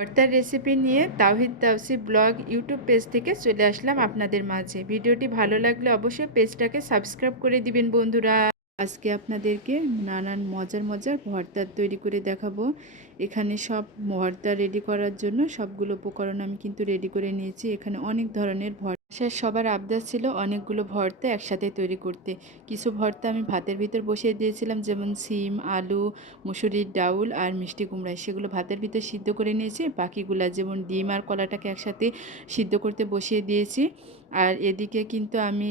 ভর্তার রেসিপি নিয়ে তাওহিদ তাওসি ব্লগ ইউটিউব পেজ থেকে চলে আসলাম আপনাদের মাঝে। ভিডিওটি ভালো লাগলে অবশ্যই পেজটাকে সাবস্ক্রাইব করে দিবেন বন্ধুরা। আজকে আপনাদেরকে নানান মজার মজার ভর্তা তৈরি করে দেখাবো। এখানে সব ভর্তা রেডি করার জন্য সবগুলো উপকরণ আমি কিন্তু রেডি করে নিয়েছি। এখানে অনেক ধরনের ভর্তা সবার আবদার ছিল অনেকগুলো ভর্তা একসাথে তৈরি করতে। কিছু ভর্তা আমি ভাতের ভিতর বসিয়ে দিয়েছিলাম, যেমন সিম, আলু, মুসুরির ডাউল আর মিষ্টি কুমড়া। সেগুলো ভাতের ভিতর সিদ্ধ করে নিয়েছি। বাকিগুলা যেমন ডিম আর কলাটাকে একসাথে সিদ্ধ করতে বসিয়ে দিয়েছি। আর এদিকে কিন্তু আমি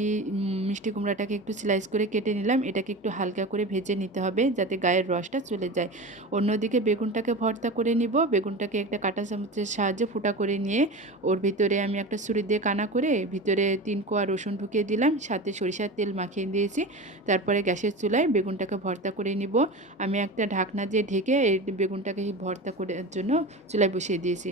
মিষ্টি কুমড়াটাকে একটু স্লাইস করে কেটে নিলাম। এটাকে একটু হালকা করে ভেজে নিতে হবে যাতে গায়ের রসটা চলে যায়। অন্যদিকে বেগুনটাকে ভর্তা করে নিব। বেগুনটাকে একটা কাঁটা চামচের সাহায্যে ফুটা করে নিয়ে ওর ভিতরে আমি একটা ছুরি দিয়ে কানা করে ভিতরে তিন কোয়া রসুন ঢুকিয়ে দিলাম। সাথে সরিষার তেল মাখিয়ে দিয়েছি। তারপরে গ্যাসের চুলায় বেগুনটাকে ভর্তা করে নিব। আমি একটা ঢাকনা দিয়ে ঢেকে এই বেগুনটাকে ভর্তা করার জন্য চুলায় বসিয়ে দিয়েছি।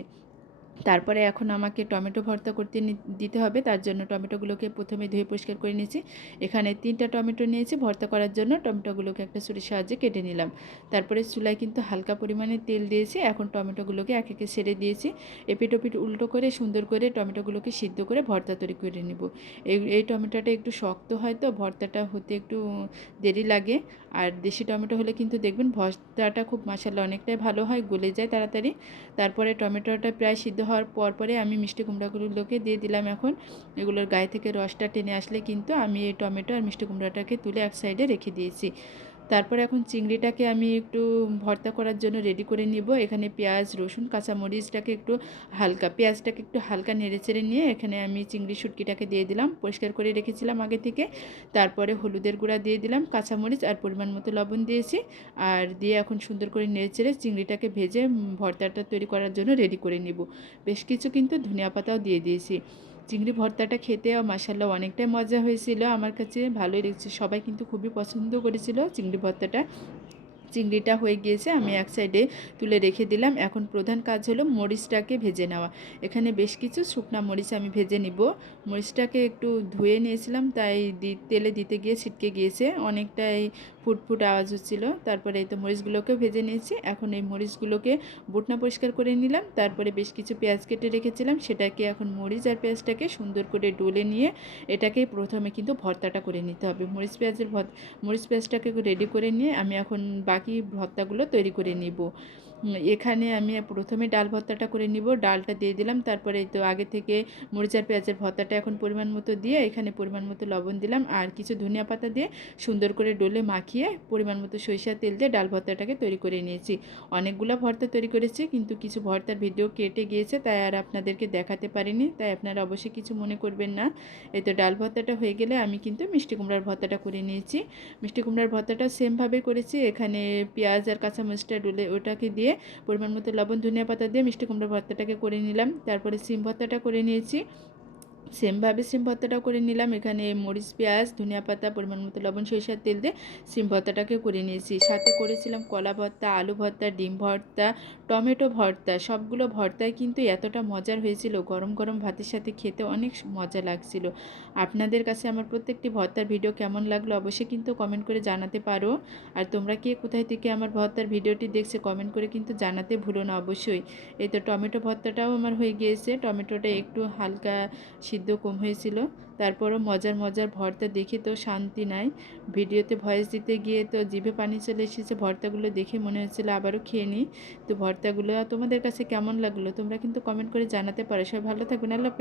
তারপরে এখন আমাকে টমেটো ভর্তা করতে দিতে হবে। তার জন্য টমেটোগুলোকে প্রথমে ধুয়ে পরিষ্কার করে নিয়েছি। এখানে তিনটা টমেটো নিয়েছি। ভর্তা করার জন্য টমেটোগুলোকে একটা ছুরির সাহায্যে কেটে নিলাম। তারপরে চুলায় কিন্তু হালকা পরিমাণে তেল দিয়েছি। এখন টমেটোগুলোকে এক একে সেরে দিয়েছি। এপিট ওপিট উল্টো করে সুন্দর করে টমেটোগুলোকে সিদ্ধ করে ভর্তা তৈরি করে নেব। এই এই টমেটোটা একটু শক্ত হয় তো ভর্তাটা হতে একটু দেরি লাগে। আর দেশি টমেটো হলে কিন্তু দেখবেন ভর্তাটা খুব মশালা অনেকটাই ভালো হয়, গলে যায় তাড়াতাড়ি। তারপরে টমেটোটা প্রায় সিদ্ধ হওয়ার পর পরে আমি মিষ্টি কুমড়াগুলোকে দিয়ে দিলাম এখন। এগুলোর গায়ে থেকে রসটা টেনে আসলে কিন্তু আমি এই টমেটো আর মিষ্টি কুমড়াটাকে তুলে এক সাইডে রেখে দিয়েছি। তারপর এখন চিংড়িটাকে আমি একটু ভর্তা করার জন্য রেডি করে নিব। এখানে পেঁয়াজ, রসুন, কাঁচামরিচটাকে একটু হালকা, পেঁয়াজটাকে একটু হালকা নেড়ে চেড়ে নিয়ে এখানে আমি চিংড়ি শুটকিটাকে দিয়ে দিলাম। পরিষ্কার করে রেখেছিলাম আগে থেকে। তারপরে হলুদের গুঁড়া দিয়ে দিলাম, কাঁচামরিচ আর পরিমাণ মতো লবণ দিয়েছি। আর দিয়ে এখন সুন্দর করে নেড়ে চেড়ে চিংড়িটাকে ভেজে ভর্তাটা তৈরি করার জন্য রেডি করে নিব। বেশ কিছু কিন্তু ধনিয়া পাতাও দিয়ে দিয়েছি। চিংড়ি ভর্তাটা খেতে মাসাল্লাহ অনেকটাই মজা হয়েছিল। আমার কাছে ভালোই লেগেছে। সবাই কিন্তু খুবই পছন্দ করেছিল চিংড়ি ভর্তাটা। চিংড়িটা হয়ে গিয়েছে, আমি এক সাইডে তুলে রেখে দিলাম। এখন প্রধান কাজ হলো মরিচটাকে ভেজে নেওয়া। এখানে বেশ কিছু শুকনা মরিচ আমি ভেজে নিব। মরিচটাকে একটু ধুয়ে নিয়েছিলাম, তাই তেলে দিতে গিয়ে ছিটকে গিয়েছে। অনেকটাই ফুটফুট আওয়াজ হচ্ছিল। তারপরে এই তো মরিচগুলোকে ভেজে নিয়েছি। এখন এই মরিচগুলোকে বুটনা পরিষ্কার করে নিলাম। তারপরে বেশ কিছু পেঁয়াজ কেটে রেখেছিলাম। সেটাকে এখন মরিচ আর পেঁয়াজটাকে সুন্দর করে ডলে নিয়ে এটাকে প্রথমে কিন্তু ভর্তাটা করে নিতে হবে। মরিচ পেঁয়াজের ভর্তা, মরিচ পেঁয়াজটাকে রেডি করে নিয়ে আমি এখন বাকি ভর্তাগুলো তৈরি করে নিব। এখানে আমি প্রথমে ডাল ভর্তাটা করে নিব। ডালটা দিয়ে দিলাম। তারপরে তো আগে থেকে মরিচার পেঁয়াজের ভর্তাটা এখন পরিমাণ মতো দিয়ে এখানে পরিমাণ মতো লবণ দিলাম। আর কিছু ধনিয়া পাতা দিয়ে সুন্দর করে ডোলে মাখিয়ে পরিমাণ মতো সরিষার তেল দিয়ে ডাল ভর্তাটাকে তৈরি করে নিয়েছি। অনেকগুলো ভর্তা তৈরি করেছি, কিন্তু কিছু ভর্তার ভিডিও কেটে গিয়েছে, তাই আর আপনাদেরকে দেখাতে পারিনি। তাই আপনারা অবশ্যই কিছু মনে করবেন না। এই তো ডাল ভর্তাটা হয়ে গেলে আমি কিন্তু মিষ্টি কুমড়ার ভর্তাটা করে নিয়েছি। মিষ্টি কুমড়ার ভর্তাটাও সেমভাবে করেছি। এখানে পেঁয়াজ আর কাঁচামরিচটা ডোলে ওটাকে দিয়ে দিয়ে পরিমাণ মতো লবণ, ধনিয়া পাতা দিয়ে মিষ্টি কুমড়ো ভর্তাটাকে করে নিলাম। তারপরে সিম ভর্তাটা করে নিয়েছি। সেমভাবে সিম ভর্তাটাও করে নিলাম। এখানে মরিচ, পেঁয়াজ, ধনিয়া পাতা, পরিমাণ মতো লবণ, সরিষার তেল দিয়ে সিম ভর্তাটাকে করে নিয়েছি। সাথে করেছিলাম কলা ভর্তা, আলু ভর্তা, ডিম ভর্তা, টমেটো ভর্তা, সবগুলো ভর্তায় কিন্তু এতটা মজার হয়েছিল। গরম গরম ভাতের সাথে খেতে অনেক মজা লাগছিল। আপনাদের কাছে আমার প্রত্যেকটি ভর্তার ভিডিও কেমন লাগল অবশ্যই কিন্তু কমেন্ট করে জানাতে পারো। আর তোমরা কে কোথায় থেকে আমার ভর্তার ভিডিওটি দেখছে কমেন্ট করে কিন্তু জানাতে ভুলো না অবশ্যই। এই তো টমেটো ভর্তাটাও আমার হয়ে গিয়েছে। টমেটোটা একটু হালকা সিদ্ধ কম হয়েছিল। তারপরও মজার মজার ভর্তা দেখে তো শান্তি নাই। ভিডিওতে ভয়েস দিতে গিয়ে তো জিভে পানি চলে এসেছে, ভর্তাগুলো দেখে মনে হচ্ছিল আবারও খেয়ে নিই। তো ভর্তাগুলো তোমাদের কাছে কেমন লাগল? তোমরা কিন্তু কমেন্ট করে জানাতে পারো। সবাই ভালো থাকবেন, আল্লাহ